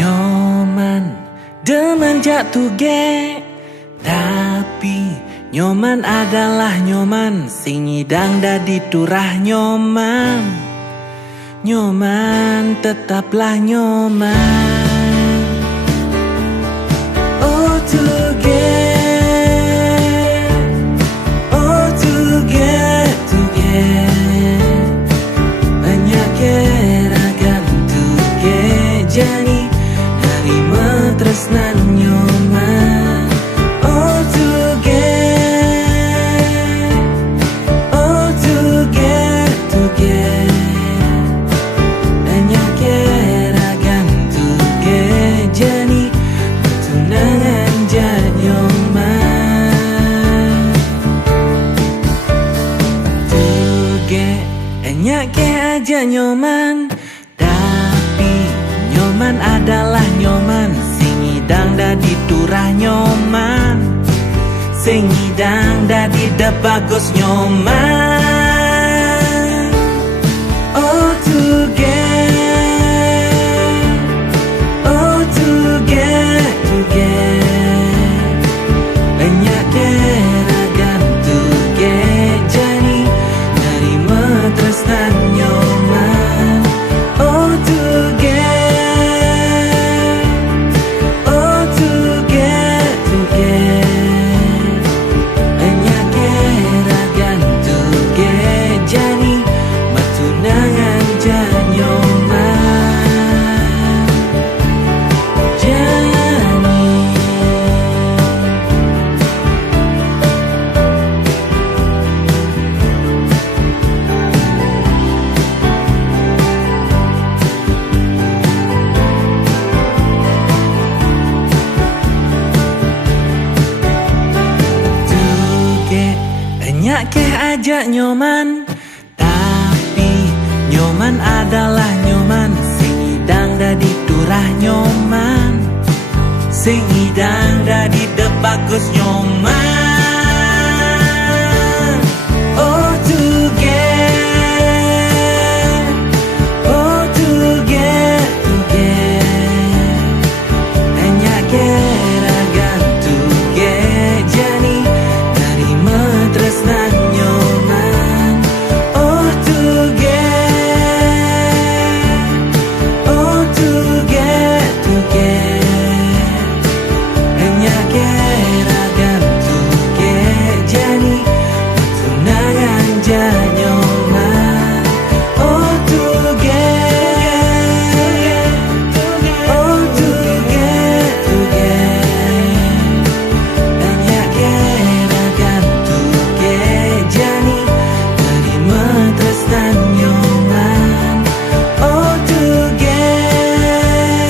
Nyoman demen jatuh ge, tapi nyoman adalah nyoman sing nyidang dadi turah nyoman. Nyoman tetaplah nyoman. Oh to get, oh to get, banyak keragam to get jani nerima tresnan nyoman. Oh to get, oh to get, banyak keragam to get jani tunangan jan nyoman. To get banyak ke aja nyoman, tapi nyoman adalah nyoman sing ngidang dadi turah nyoman, sing ngidang dadi da bagus nyoman. Oh to get, oh to get, banyak keragam to get jani nerima tresnan nyoman. Oh to get, oh to get, banyak keragam to get jani matunangan jan nyoman. Jani banyak ke aja nyoman, tapi nyoman adalah nyoman sing ngidang dadi turah nyoman, sing ngidang dadi de bagus nyoman. Oh to get, oh to get, banyak keragam to get jani nerima tresnan nyoman. Oh to get, oh to get, banyak keragam to get jani tunangan jan nyoman. Oh to get, oh to get, banyak keragam to get jani nerima tresnan nyoman. Oh to get,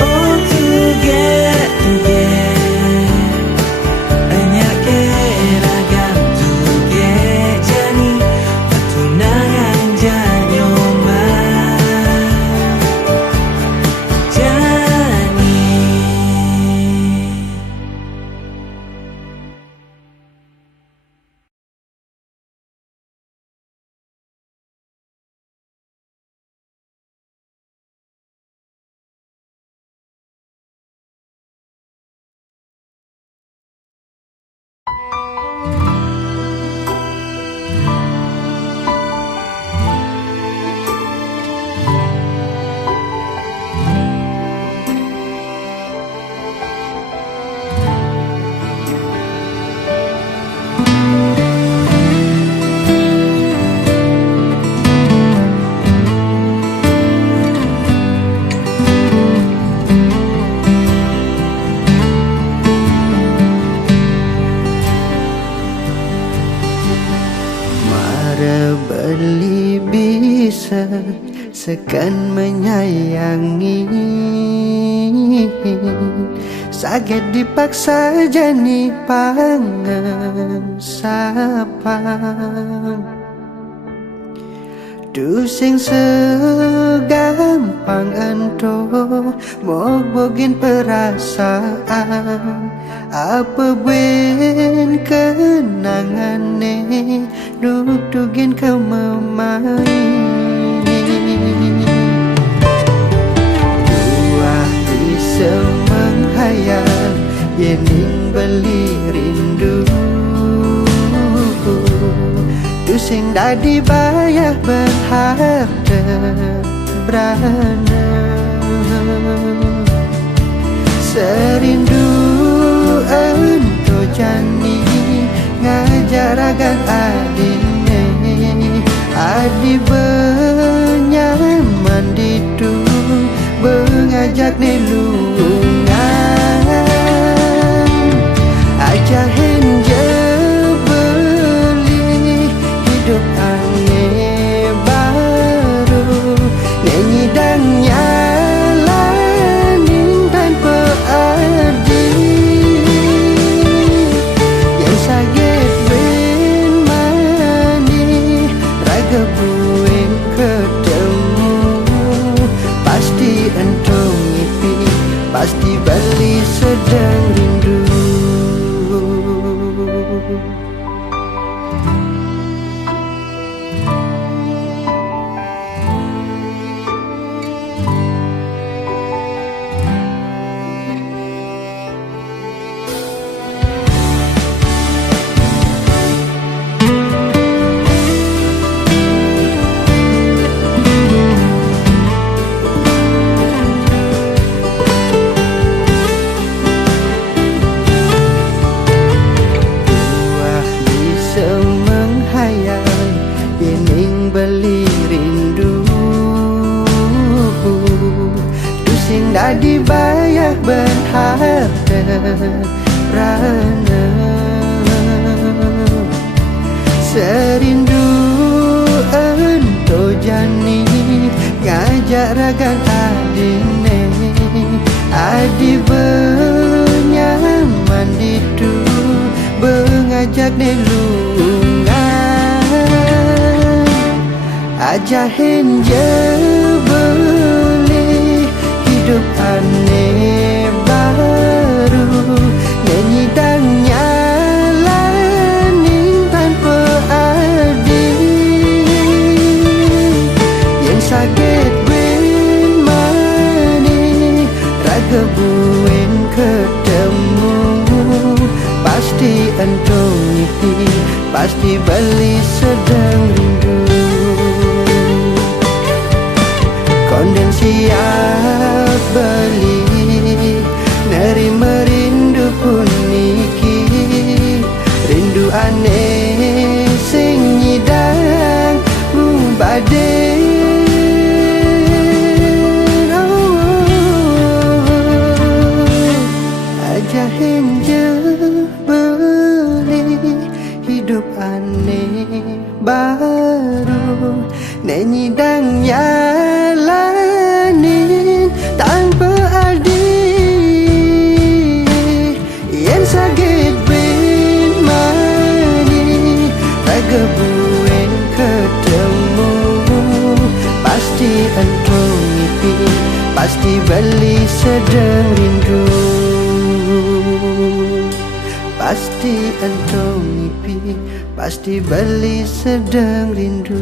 oh to get, banyak keragam to get jani matunangan jan nyoman. Jani. Mara beli bisa sekan menyayangi, sakit dipaksa jani pangan sapang. Tu sing segampang ento mogogin perasaan, apa buen kenangan ne dudugin kememai. Tu semenghayal yening beli rindu tu sing dadi bayah berharta berana serindu ento jani ngajar agan adine adi benyaman ditu mengajak nelungan ajahin je beli hidup aneh baru nyanyi dan nyalanin tanpa arti yang sakit ben mani raga bueng ketemu pasti entong ngipi pasti balik sedang rindu beli rindu tu sing dadi bayah berharta rana serindu ento jani ngajak ragan adine adi benyaman ditu mengajak nelungan ajahin je beli hidup aneh baru nyanyi dan nyalanin tanpa adil yang sakit ben mani raga buen ketemu pasti entong ngipi pasti beli sedang rindu konden siap beli nerima rindu pun niki rindu aneh sing nyidang mubade ajahin je beli hidup aneh baru nyanyi dan nyalanin tanpa adil yang sakit ben mani raga buen ketemu pasti entong ngipi pasti beli sedang rindu pasti entong ngipi pasti beli sedang rindu.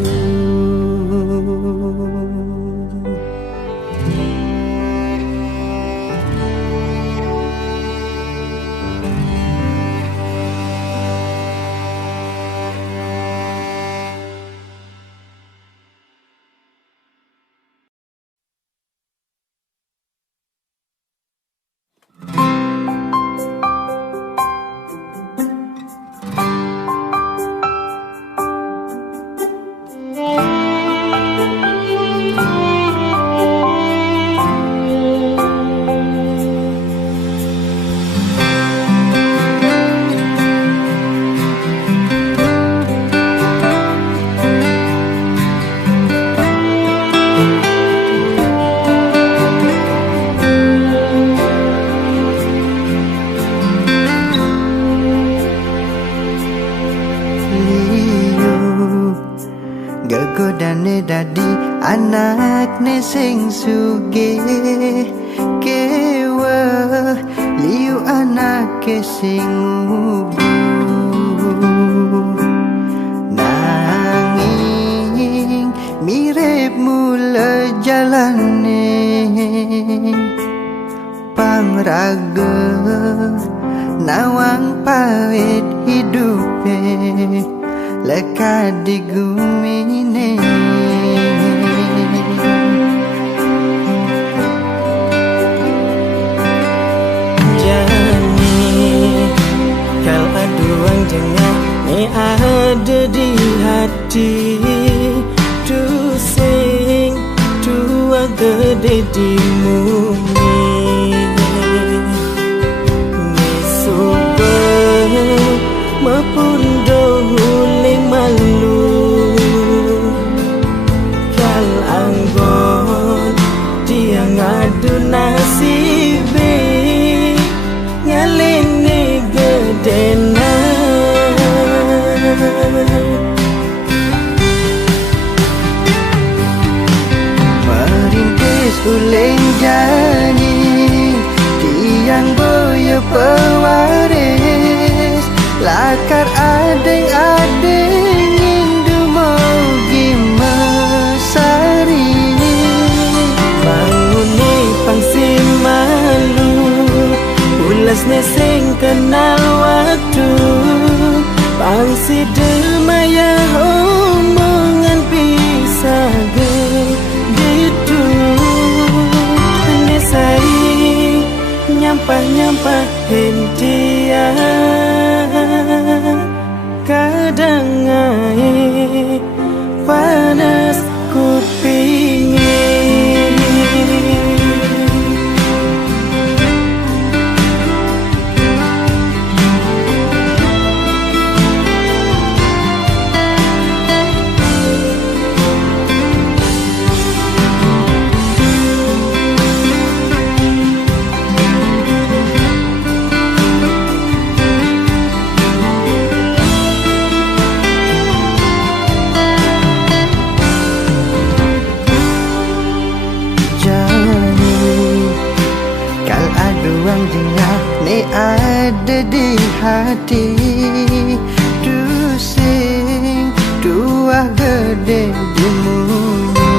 Gegodane dadi anak ne sing sugih kewa liu anak ke sing ubu nanging mirip mula jalane raga nawang pahit hidupe lekat di gumine. Kal aduang jengah ni ada di hati, tu sing tua gede di mumi. Ni super mapundo huling malu, kal anggon dia ngadu nasibe ngaling ni gedena. Merintis uling jani tiang boya pewaris lakar adeng-adeng indu mogi mesari. Banguni pangsi malu ulas neseng kenal waktu pangsi demaya omongan bisa gitu. Nesai nyampah-nyampah hentia kadang ai panas kupingin. Aduang jengah ni ada di hati, tu sing tuah gede di mumi.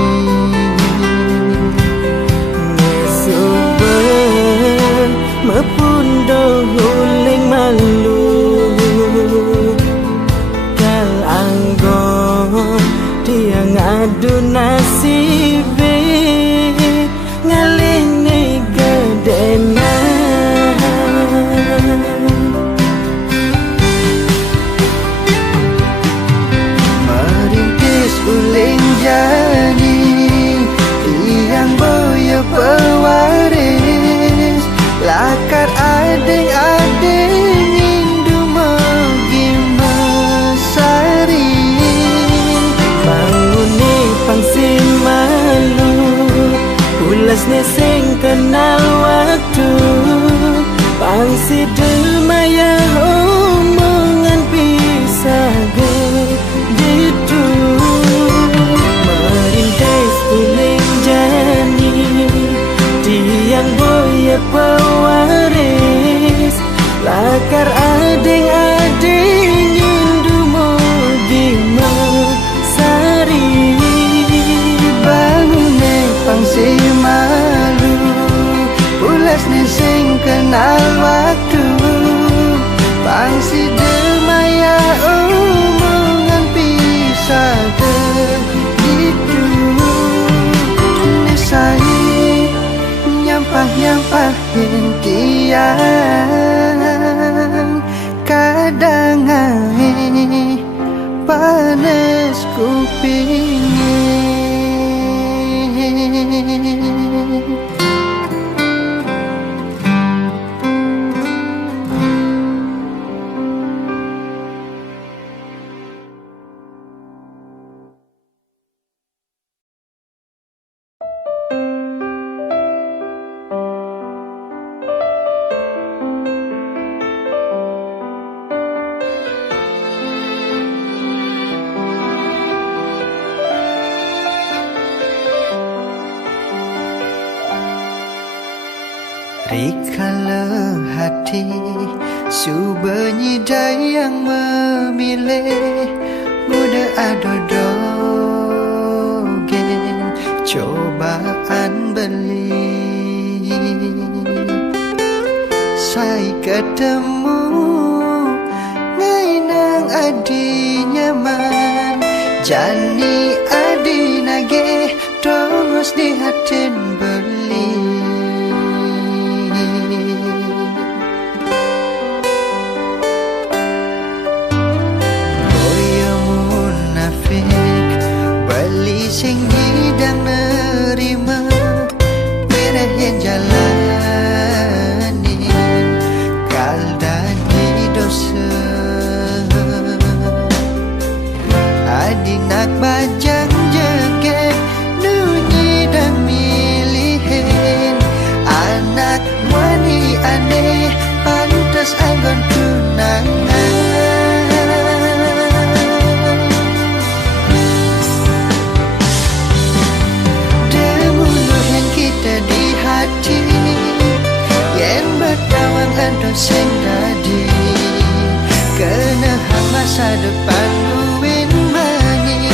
Nesuben mepundo huling malu, kal anggon dia ngadu nasibe ngaling ni gedena. Merintis uling jani tiang boya pewaris lakar adeng-adeng indu mogi mesari. Banguni pangsi malu ulas neseng kenal waktu pangsi demaya omongan bisa gitu. Merintis uling jani tiang boya pewaris lakar adeng-adeng indu mogi mesari. Bangune pangsi malu ulas neseng kenal waktu pangsi demaya omongan pisah gitu. Nesai nyampah-nyampah hentian kadang ai panas kupingin. Rikala hati Subernyi yang memilih Muda adodogen Cobaan beli ketemu ngai nang adi nyaman jani adi nage tongos di hatin beli boya munafik beli sing hidang nerima merah yang jalani kalda di dosa adi nak bajang jegek nunyi dan milihin anak wani aneh pantas anggon tunangan demuluh yang kita di hati yen bertawang ando sing dadi kena hang masa depan duwin mani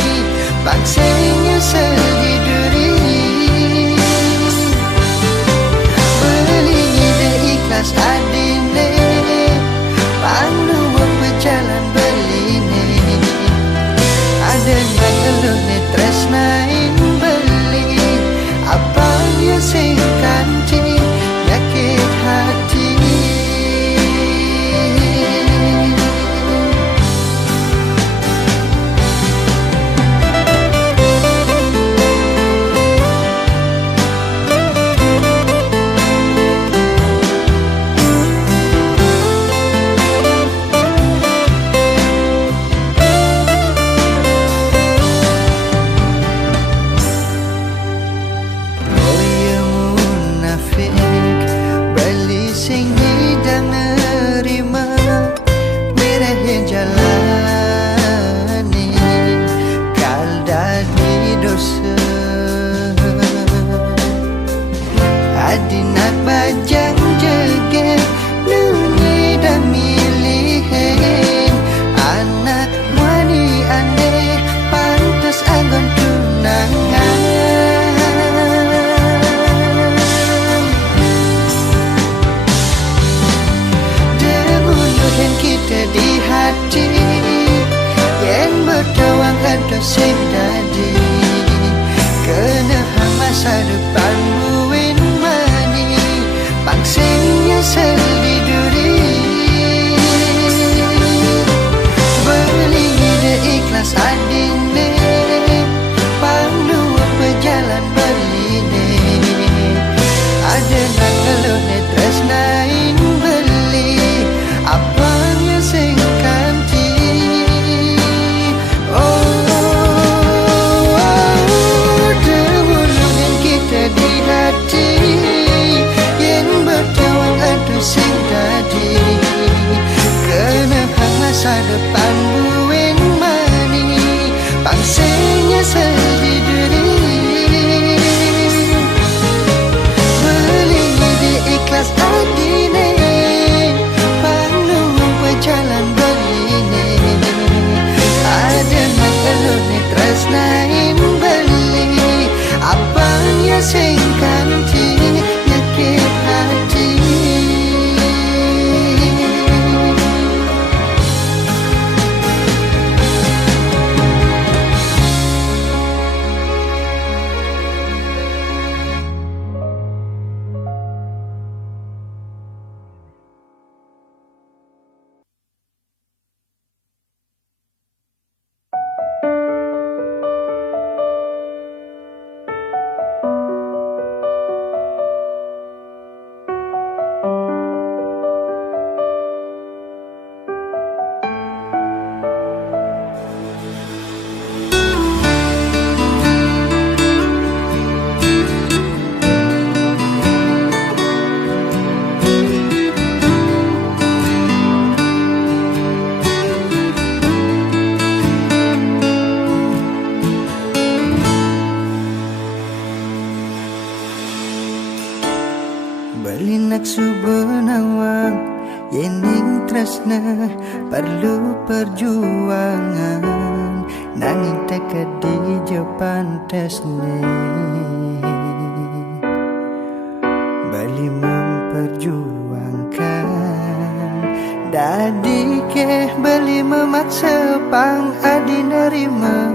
bangsanya seliduri beli ide ikhlas adine panduang berjalan beline ada nang eluh ne tresnain beli apa yang sing kanti nyakit hati adinak bajang jegek nunyi dan milihin anak wani aneh pantas anggon tunangan demuluh yang kita di hati yen berdawang ada sing dadi kena hang masa depan buin mani bangsanya seliduri beli ide ikhlas adine panduang berjalan beline ada nak keluh ne tresnain beli apa yang sing kanti di hati yang bertawang aduh sing tadi kena hang masa depan buin mani bangsanya seliduri beli ide ikhlas adine panduang berjalan beline ada nak keluh ne tresnain beli apa yang sing kanti nyakit hati belinak subenawang yening tresna perlu perjuangan nanging tekad di pantasne bali memperjuangkan Dadi ke beli memaksa pang adi nerima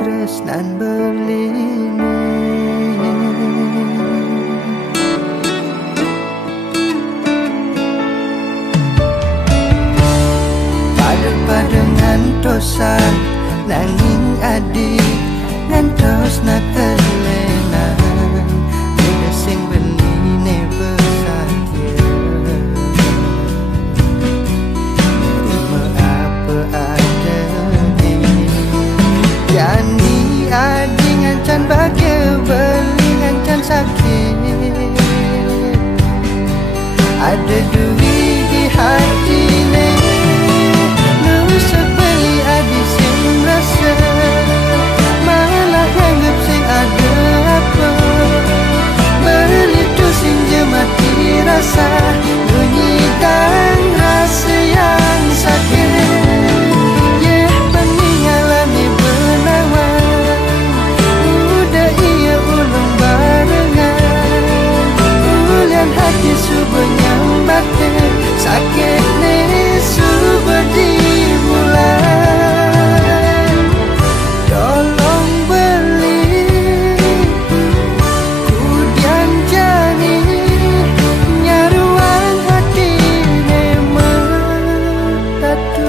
tresnan beli pada ngantosan nanging adi ngantos nak elenan udah sing beli ne besatya nerima apa ada yani adi ngancan bagai beli ngancan sakit ada duit di hati ne sebeli adi sing rasa malah anggap sing ada apa beli tu sing jemati rasa bunyi dan rasa yang sakit peninggalan ni benawan udah ia ulung barengan ulian hati subah nyambatin sakit ni subah dimulai tolong beli kudian jani nyaruang hati mematatu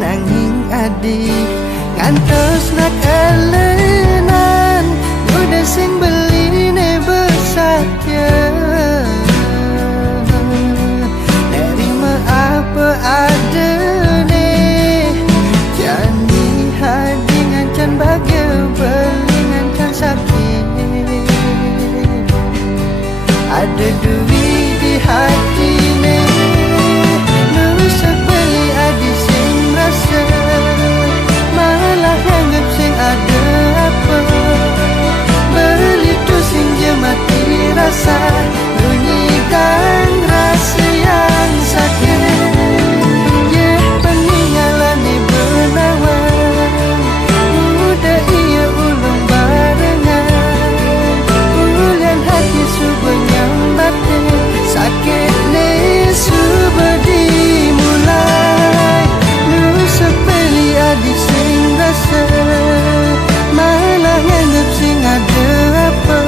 nanging adi ngantos nak elenan udah sing beli ne besatya nerima apa ada ne janji hadi ngancan bagai beli ngancan sakit ada duit di hati ne malah anggap sing ada apa beli tu sing jemati rasa bunyikan rasa yang sakit peninggalan ni benawan udah ia ulung barengan ulian hati subah nyambatin sakit ni subah dimulai sepeli adi sing rasa malah nganggap sing ada apa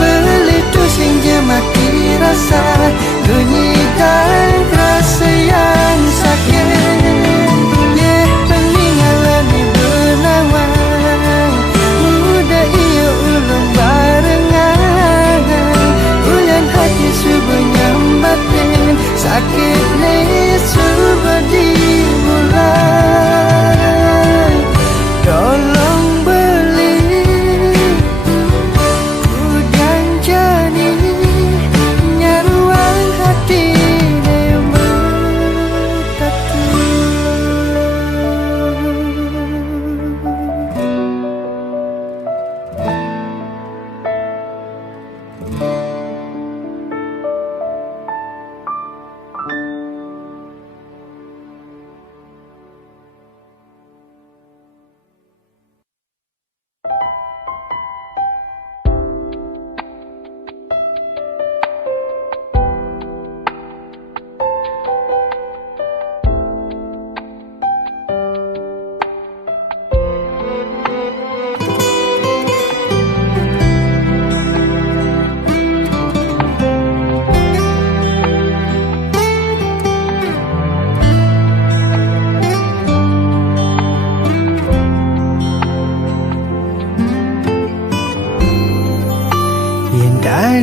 beli tu sing jemati rasa bunyi dan rasa yang sakit peninggalan ni benawan udah ia ulung barengan ulian hati subah nyambatin sakit ni subah dimulai tolong beli kudian jani nyaruang hati ne matatu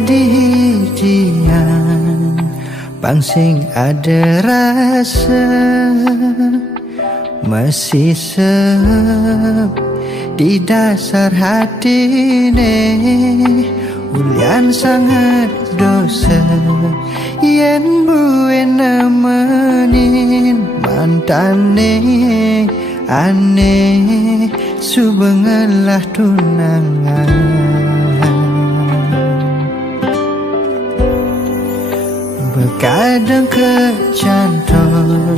dihijian pangsing ada rasa masih di dasar hati ulian sangat dosa yen buwe nemenin mantane aneh subengelah tunangan. Bekadang kecantol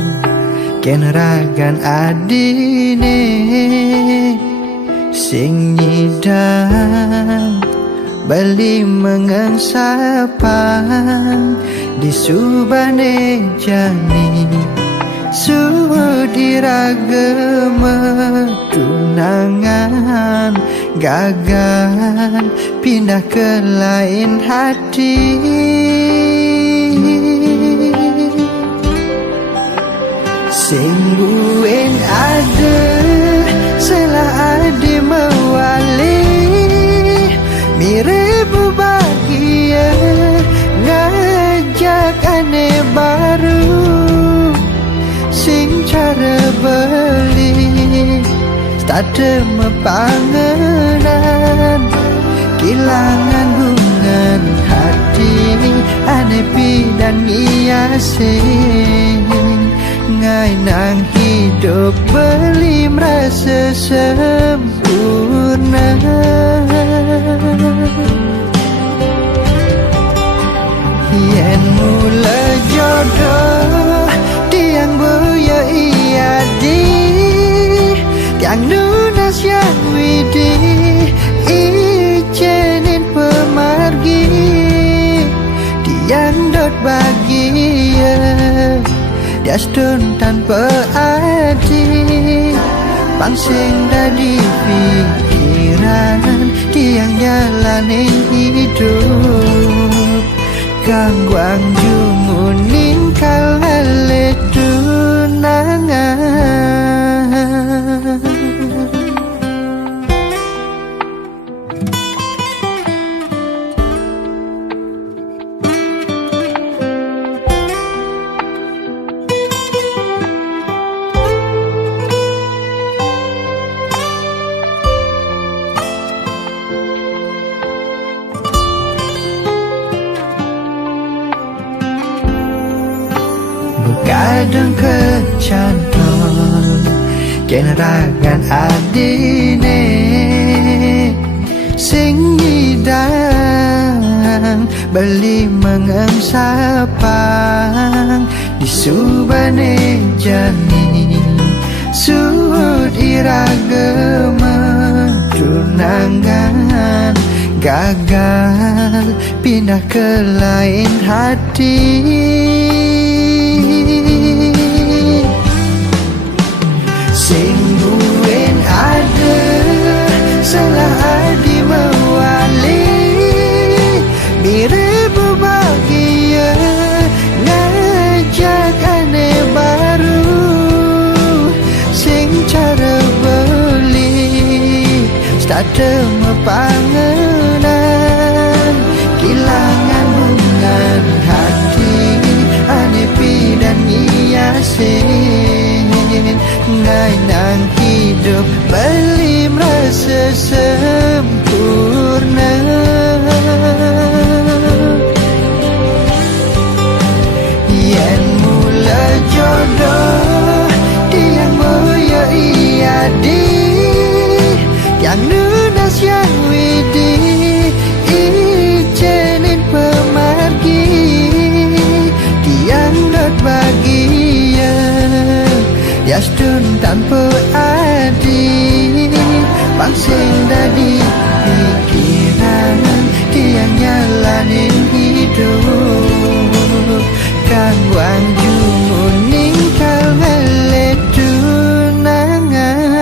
ken ragan adine sing nyidang bali mengengsapang di subane jani sudi rageme tunangan gagal pindah ke lain hati. Sing buin ada selah adi mewali mirip bahagia ngajak aneh baru sing cara beli stade mepangenan kilangan hubungan hati aneh pidan ngiasin ngai nang hidup beli merasa sempurna. Yen mula jodoh tiang buya iya di tiang nunas yang widi ijenin pemargi tiang dot bahagia Dasdun tanpa arti pangsing dari pikiran tiang jalani hidup gangguang jumuning kalale tunangan. Kadang kecantol ken ragan adine sing nyidang beli mengengsapang di subane jani sud iragema tunangan gagal pindah ke lain hati. Sing buin ada salah adi mewali mirip bahagia ngajak aneh baru sing cara beli stade mepangenan kilangan hubungan hati aneh pidan ngiasin ngai nang hidup beli merasa sempurna. Yen mula jodoh tiang moya iya di yang nunas yang widi ijenin pemargi tiang dot bahagia Yasdun tanpa adi pangsing dari pikiran tiang nyalanin hidup gangguan jumuning kalale tunangan.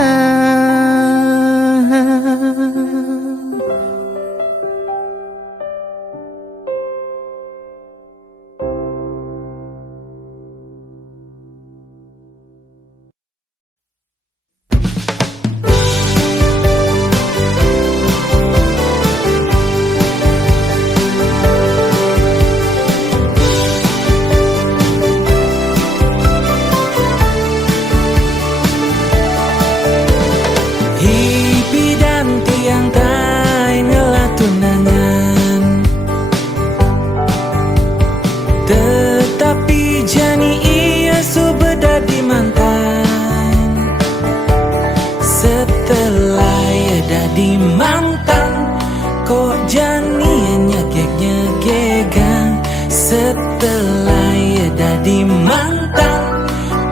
dadi mantan,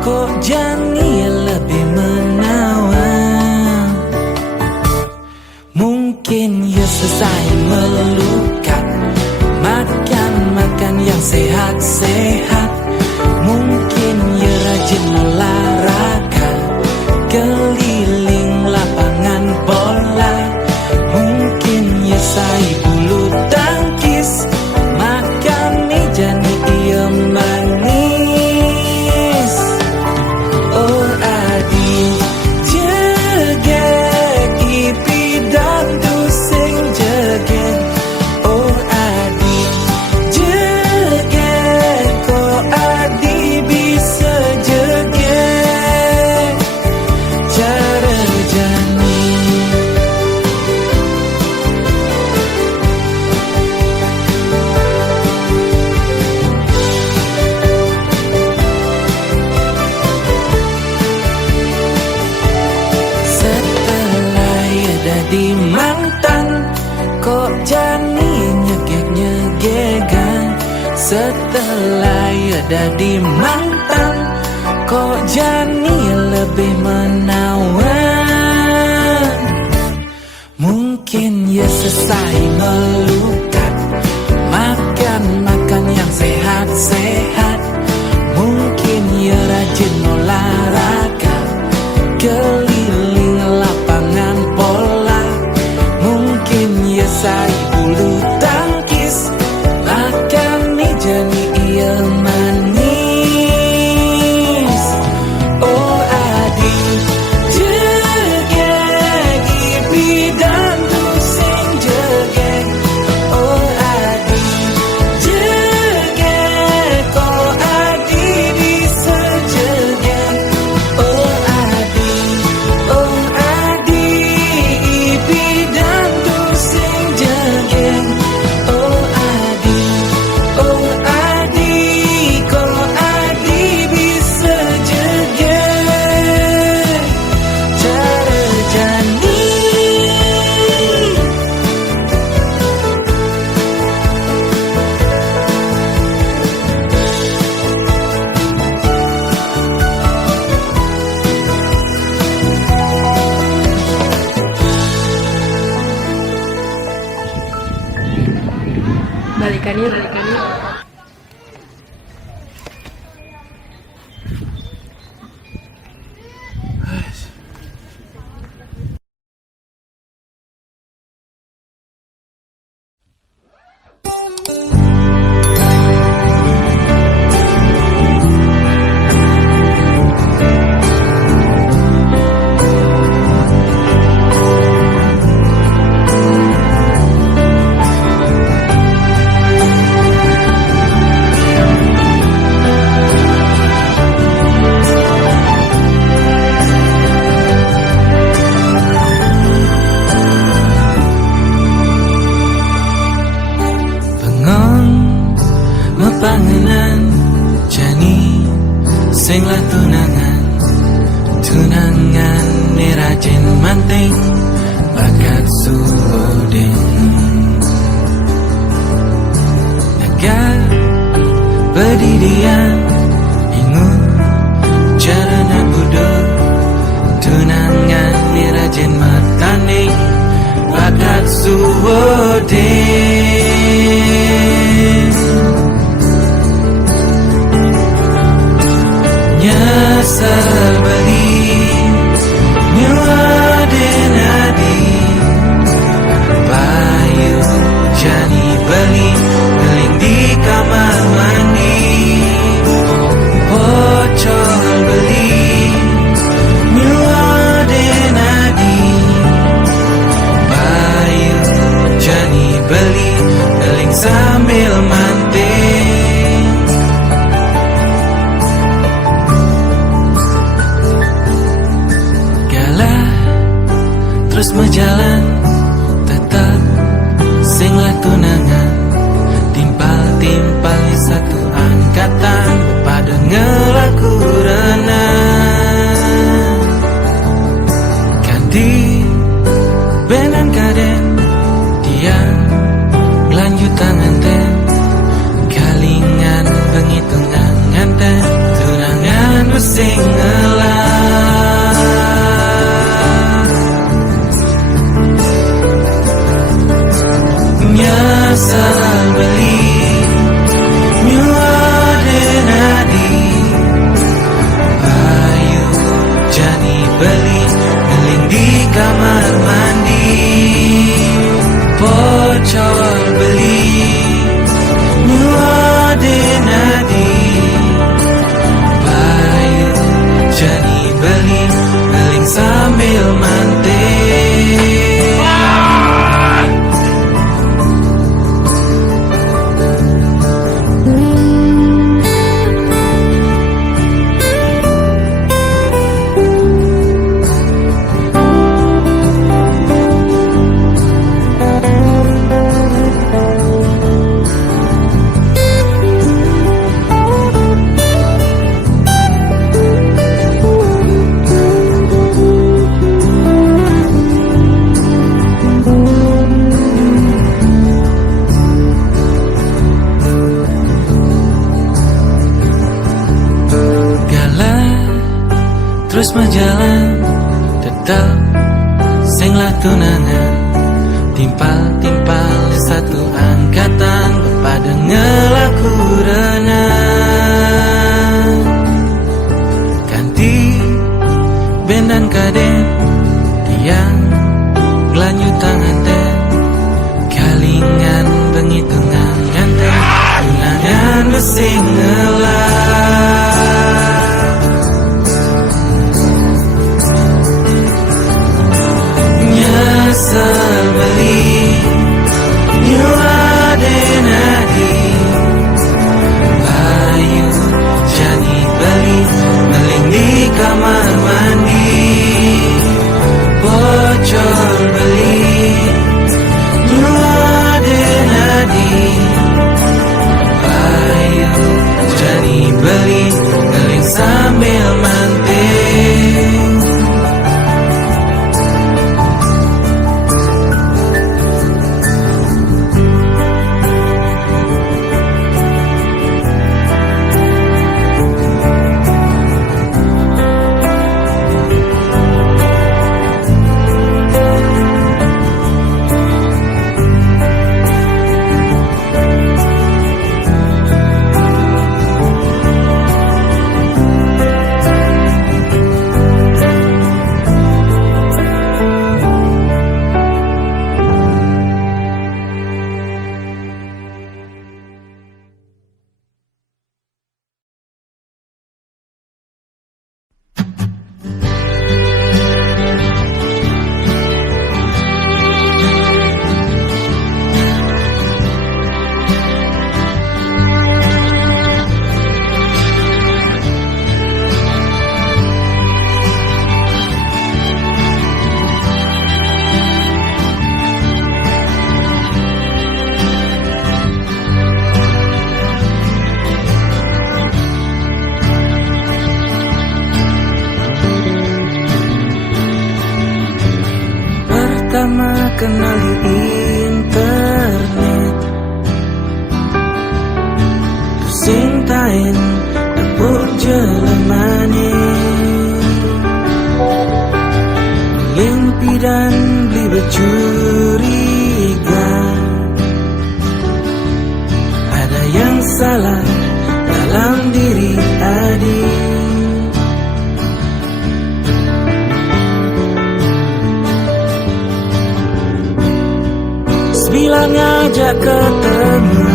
kok jani lebih menawan. Mungkin ya selesai melukat, makan yang sehat-sehat. Mungkin ya rajin olahraga, keliling lapangan bola. Mungkin ya sai bulu tangkis, makan jani ia manis. Oh adi jegek ipi dan dusing jegek. Oh adi jegek, kok adi bisa jegek cara jani. Di mantan, kok jani nyegek-nyegekan. Setelah ada di mantan, kok jani lebih menawan. Mungkin ya selesai melukat, makan yang sehat-sehat. Mungkin ya rajin olahraga, keliling lapangan bola. Mungkin ya sai bulu tangkis, makan jani ia manis. Oh adi jegek ipi dan dusing jegek. Oh adi jegek, kok adi bisa jegek. Oh adi ipi dan dusing jegek. Oh adi kok adi bisa jegek cara jani. Balikan yuk. Panganan jani sing lah tunangan nirajen manting bakat suboding naga pedidian ingun jarana budo tunangan nirajen mataning bakat suboding. Nyasar beli nyuaden adi payu jani beli keling di kamar mandi. Bocor beli nyuaden adi payu jani beli keling sambil manting. Terus berjalan tetap sing lah tunangan, timpal-timpal satu angkatan pada ngelaku renang. Ganti benan kaden diam lanjut tangan ten kalingan penghitungan nganten sing ngelah nyasal beli nyuade nadi ayu jani beli ngeling di kamar mandi pocol beli nyuade nadi ayu jani beli ngeling sambil mantai terus berjalan tetap sing lah tunangan timpal-timpal satu angkatan pada ngelaku renang ganti band dan kaden tiang gelanyu tangan ten kalingan penghitungan nganten tunangan besing ngelah nyasal beli nyuade nadi ayu jani beli ngeling di kamar mandi pocol beli nyuade nadi ayu jani beli ngeling sambil mantai pertama kenali internet sing tain tepuk jelemane mimpi dan beli bercuriga ada yang salah dalam diri adik bilang ngajak ketemu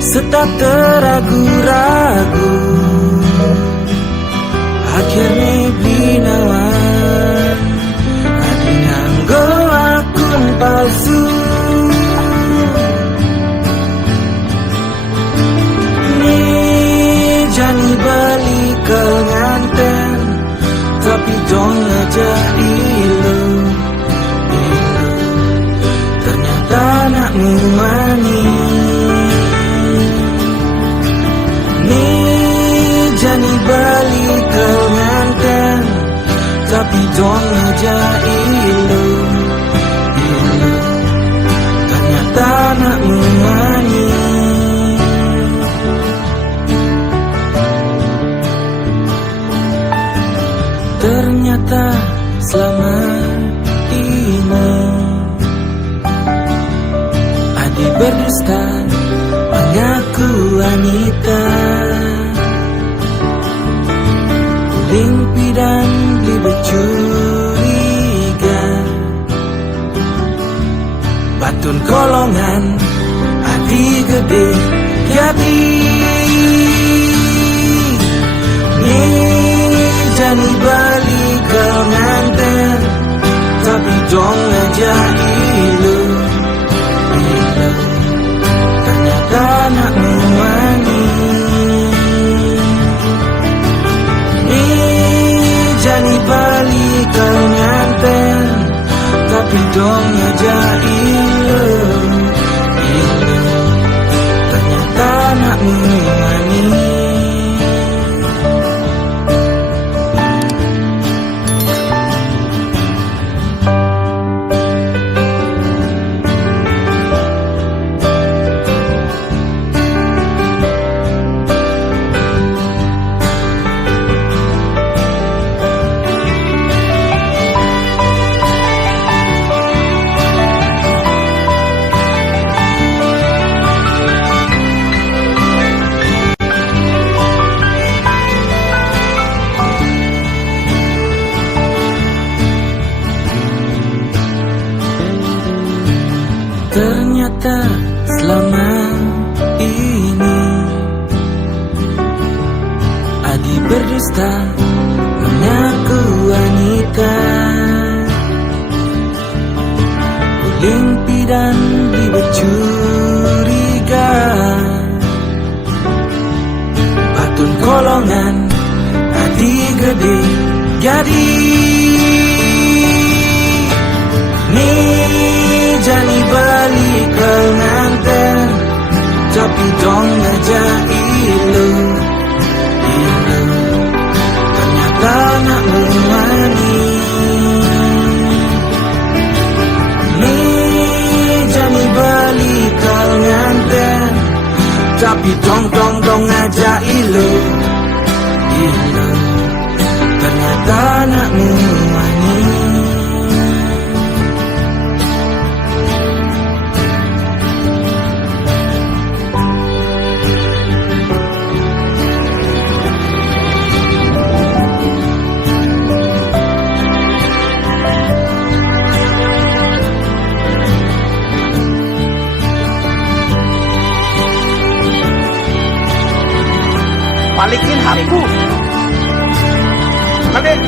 setak teragu-ragu akhirnya binawan hati nganggo akun palsu nih jani balik ke nganten tapi dong ngajak ilu ternyata anakmu manis nih jani balik ke nganten tapi dong ngajak ilu ternyata anakmu manis Ternyata selama ini Adi berdusta mengaku wanita, limpi dan beli bercuriga, batun kolongan Adi gede jadi jani balik ke nganten, tapi dong aja ilu ternyata nak muani. Jani balik ke nganten, tapi dong aja ilu ternyata nak muani. Ternyata selama ini Adi berdusta mengaku wanita, limpi dan beli bercuriga, batun kolongan Adi gede jadi jani balik ke nganten, tapi dong aja ilu ternyata nak muani. Jani balik ke nganten, tapi dong aja ilu ternyata nak muani. Balikin hatiku. Balik.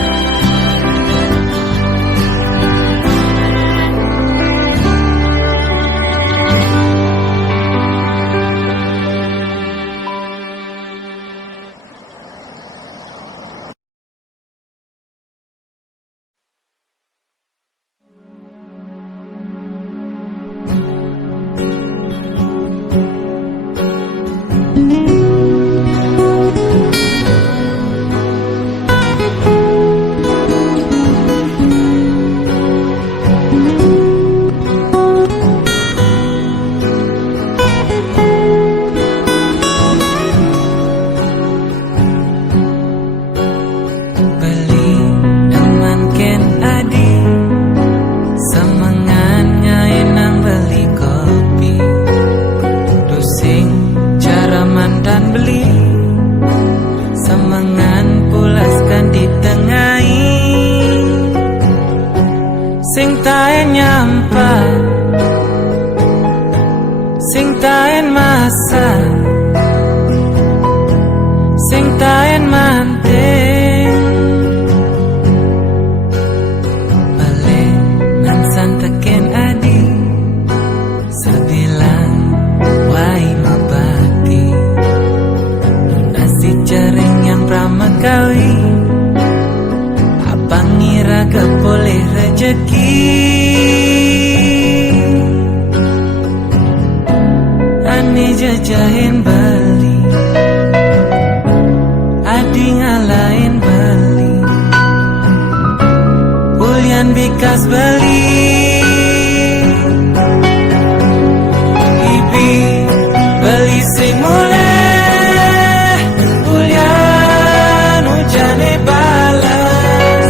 jajahin Bali, Adi ngalahin Bali, Ulyan bikas Bali, Ibi Bali sing mulai, Ulyan hujane balas,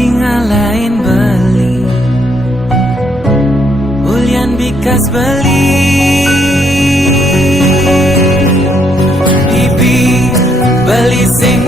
di ngalahin beli. Ulyan bikas beli. Ibi beli sing